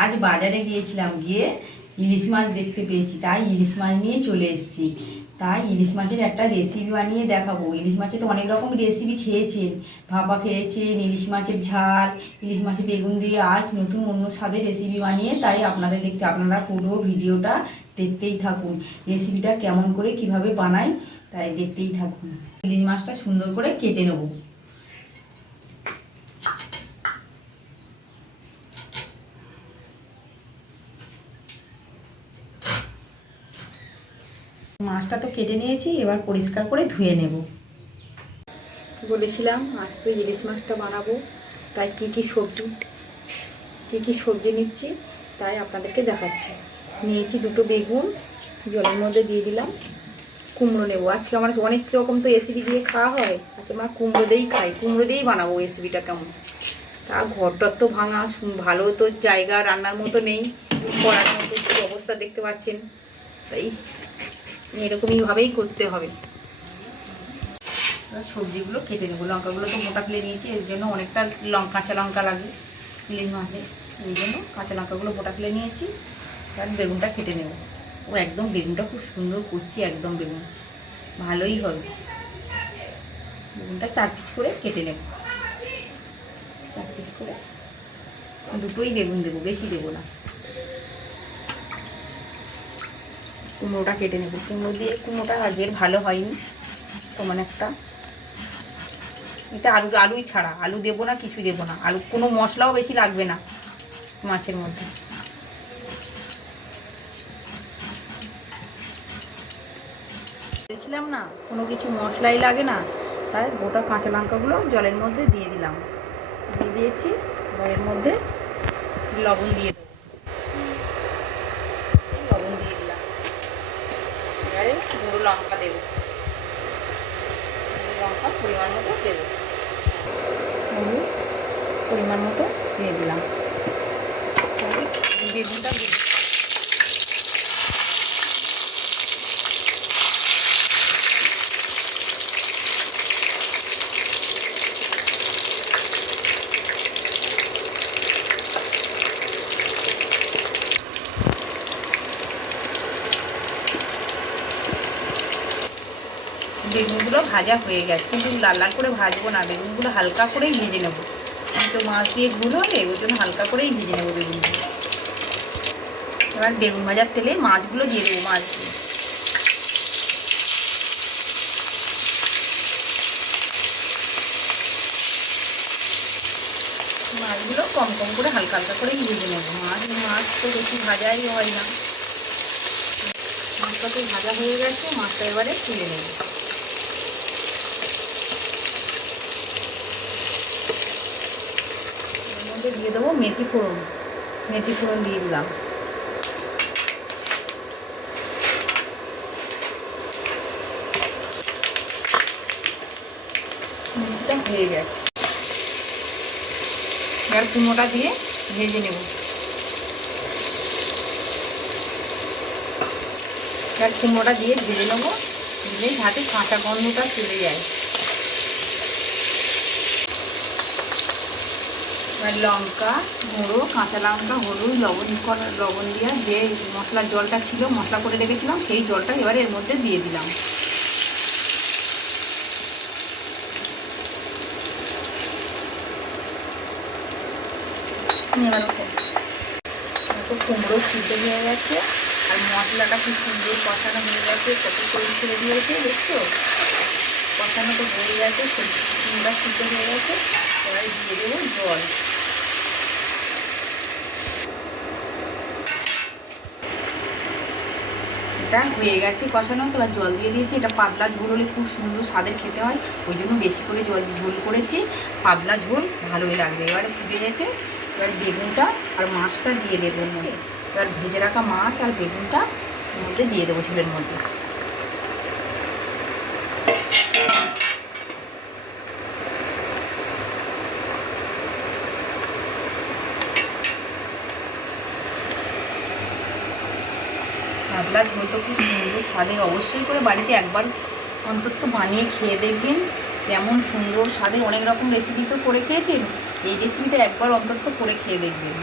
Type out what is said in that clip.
আজ বাজারে গিয়েছিলাম গিয়ে ইলিশ মাছ দেখতে পেয়েছি, তাই ইলিশ মাছ নিয়ে চলে এসেছি। তাই ইলিশ মাছের একটা রেসিপি বানিয়ে দেখাবো। ইলিশ মাছে তো অনেক রকম রেসিপি খেয়েছেন। ভাপা খেয়েছেন, ইলিশ মাছের ঝাল, ইলিশ মাছের বেগুন দিয়ে আজ নতুন অন্য স্বাদের রেসিপি বানিয়ে তাই আপনাদের দেখতে, আপনারা পুরো ভিডিওটা দেখতেই থাকুন। রেসিপিটা কেমন করে কীভাবে বানাই তাই দেখতেই থাকুন। ইলিশ মাছটা সুন্দর করে কেটে নেব। মাছটা তো কেটে নিয়েছি, এবার পরিষ্কার করে ধুয়ে নেব। বলেছিলাম আজ তো ইলিশ মাছটা বানাবো, তাই কী কী সবজি, কী কী সবজি নিচ্ছি তাই আপনাদেরকে দেখাচ্ছি। নিয়েছি দুটো বেগুন, জলের মধ্যে দিয়ে দিলাম, কুমড়ো নেব। আজকে আমার অনেক রকম তো রেসিপি দিয়ে খাওয়া হয় আজকে আমার কুমড়ো দিয়েই খাই, কুমড়ো দিয়েই বানাবো রেসিপিটা কেমন? তা ঘরটার তো ভাঙা, ভালো তো জায়গা, রান্নার মতো নেই, করার মতো অবস্থা দেখতে পাচ্ছেন? তাই এরকমইভাবেই করতে হবে। সবজিগুলো কেটে নেব। লঙ্কাগুলো তো মোটা ফেলে নিয়েছি, এর জন্য অনেকটা লঙ্কা কাঁচা লঙ্কা লাগে, ইলিশ মাছে। এই জন্য কাঁচা লঙ্কাগুলো মোটা ফেলে নিয়েছি, এবার বেগুনটা কেটে নেব। ও একদম বেগুনটা খুব সুন্দর করছি, একদম বেগুন। ভালোই হবে। বেগুনটা চার পিস করে কেটে নেব। চার পিস করে দুটোই বেগুন দেবো, বেশি দেবো না। কুমড়োটা কেটে নেব। কুমড়ো দিয়ে কুমড়োটা আজকের ভালো হয়নি তেমন একটা এটা আলু, আলুই ছাড়া, আলু দেবো না, কিছু দেবো না। আলু, কোনো মশলাও বেশি লাগবে না মাছের মধ্যে। বলেছিলাম না, কোনো কিছু মশলাই লাগে না, তাই গোটা কাঁচা লঙ্কাগুলো জলের মধ্যে দিয়ে দিলাম। দিয়ে দিয়েছি জলের মধ্যে লবণ দিয়ে এবারে গুঁড়ো লঙ্কা দেবো। গুঁড়ো লঙ্কা পরিমাণ মতো দেবো হলুদ পরিমাণ মতো দিয়ে দিলাম এবারে বেগুনটা দিয়ে দিলাম। বেগুনগুলো ভাজা হয়ে গেছে। কিন্তু লাল লাল করে ভাজবো না, বেগুনগুলো হালকা করেই ভেজে নেব। তো মাছ দিয়ে গুঁড়ো হলে ওই জন্য হালকা করেই ভেজে নেব বেগুনগুলো। এবার বেগুন ভাজার তেলে মাছগুলো দিয়ে দেবো, মাছ দিয়ে। মাছগুলো কম কম করে হালকা হালকা করেই ভেজে নেব। মাছ মাছ তো বেশি ভাজাই হয় না। মাছটা তো ভাজা হয়ে গেছে, মাছটা এবারে তুলে নেব এর মধ্যে দিয়ে দেবো, মেথি ফোড়ন মেথি ফোড়ন দিয়ে দিলাম। হয়ে গেছে। এবার কুমোটা দিয়ে ভেজে নেব। এবার কুমড়োটা দিয়ে ভেজে নেব। দিলে যাতে কাঁচা গন্ধটা চলে যায়। এবার লঙ্কা গুঁড়ো, কাঁচা লঙ্কা, হলুদ, লবণ লবণ দিয়ে যে মশলার জলটা ছিল, মশলা করে রেখেছিলাম, সেই জলটা এবার এর মধ্যে দিয়ে দিলাম। কুমড়ো সিদ্ধ হয়ে গেছে, আর মশলাটা খুব সুন্দর কষানো হয়ে গেছে কত করে ছেড়ে দিয়েছে, দেখছ? কষানো তো হয়ে গেছে, কুমড়া সিদ্ধ হয়ে গেছে, এবার দিয়ে দেবো জল। এটা হয়ে গেছে কষানো, তো জল দিয়ে দিয়েছি। এটা পাতলা ঝোল হলে খুব সুন্দর স্বাদের খেতে হয়, ওই জন্য বেশি করে জল, ঝোল করেছি। পাতলা ঝোল ভালোই লাগবে। এবারে ফুটে গেছে, এবার বেগুনটা আর মাছটা দিয়ে দেবো। এবার ভেজে রাখা মাছ আর বেগুনটা মধ্যে দিয়ে দেবো ঝোলের মধ্যে। পাতলা হতো খুব সুন্দর স্বাদের। অবশ্যই করে বাড়িতে একবার অন্তত বানিয়ে খেয়ে দেখবেন যেমন সুন্দর স্বাদের। অনেক রকম রেসিপি তো করে খেয়েছেন, এই রেসিপিটা একবার অন্তত করে খেয়ে দেখবেন।